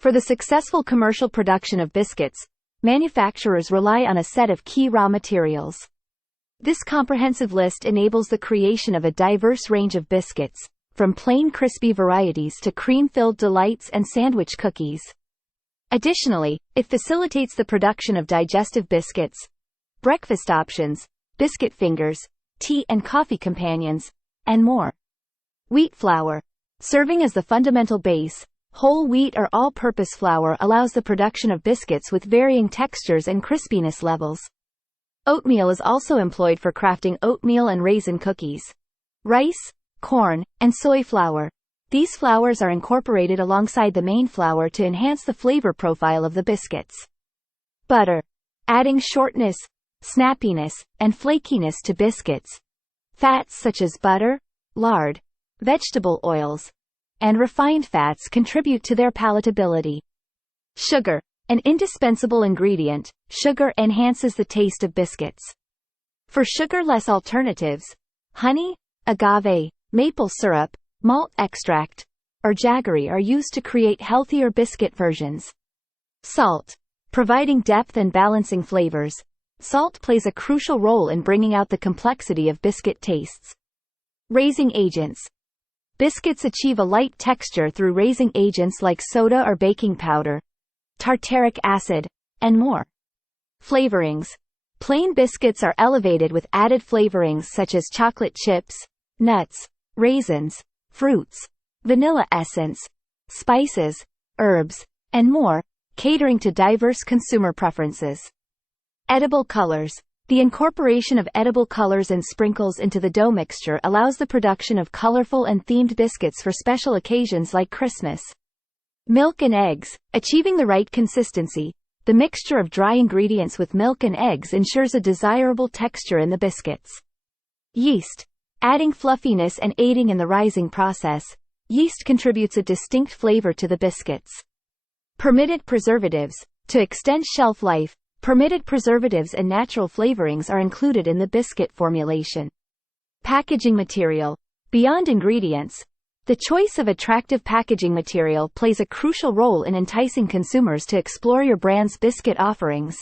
For the successful commercial production of biscuits, manufacturers rely on a set of key raw materials. This comprehensive list enables the creation of a diverse range of biscuits, from plain crispy varieties to cream-filled delights and sandwich cookies. Additionally, it facilitates the production of digestive biscuits, breakfast options, biscuit fingers, tea and coffee companions, and more. Wheat flour. Serving as the fundamental base, whole wheat or all-purpose flour allows the production of biscuits with varying textures and crispiness levels. Oatmeal is also employed for crafting oatmeal and raisin cookies. Rice, corn, and soy flour. These flours are incorporated alongside the main flour to enhance the flavor profile of the biscuits. Butter. Adding shortness, snappiness, and flakiness to biscuits. Fats such as butter, lard, vegetable oils, and refined fats contribute to their palatability. Sugar. An indispensable ingredient, sugar enhances the taste of biscuits. For sugar-less alternatives, honey, agave, maple syrup, malt extract, or jaggery are used to create healthier biscuit versions. Salt. Providing depth and balancing flavors, salt plays a crucial role in bringing out the complexity of biscuit tastes. Raising agents. Biscuits achieve a light texture through raising agents like soda or baking powder, tartaric acid, and more. Flavorings. Plain biscuits are elevated with added flavorings such as chocolate chips, nuts, raisins, fruits, vanilla essence, spices, herbs, and more, catering to diverse consumer preferences. Edible colors. The incorporation of edible colors and sprinkles into the dough mixture allows the production of colorful and themed biscuits for special occasions like Christmas. Milk and eggs. Achieving the right consistency, the mixture of dry ingredients with milk and eggs ensures a desirable texture in the biscuits. Yeast. Adding fluffiness and aiding in the rising process, yeast contributes a distinct flavor to the biscuits. Permitted preservatives. To extend shelf life, permitted preservatives and natural flavorings are included in the biscuit formulation. Packaging material. Beyond ingredients, the choice of attractive packaging material plays a crucial role in enticing consumers to explore your brand's biscuit offerings.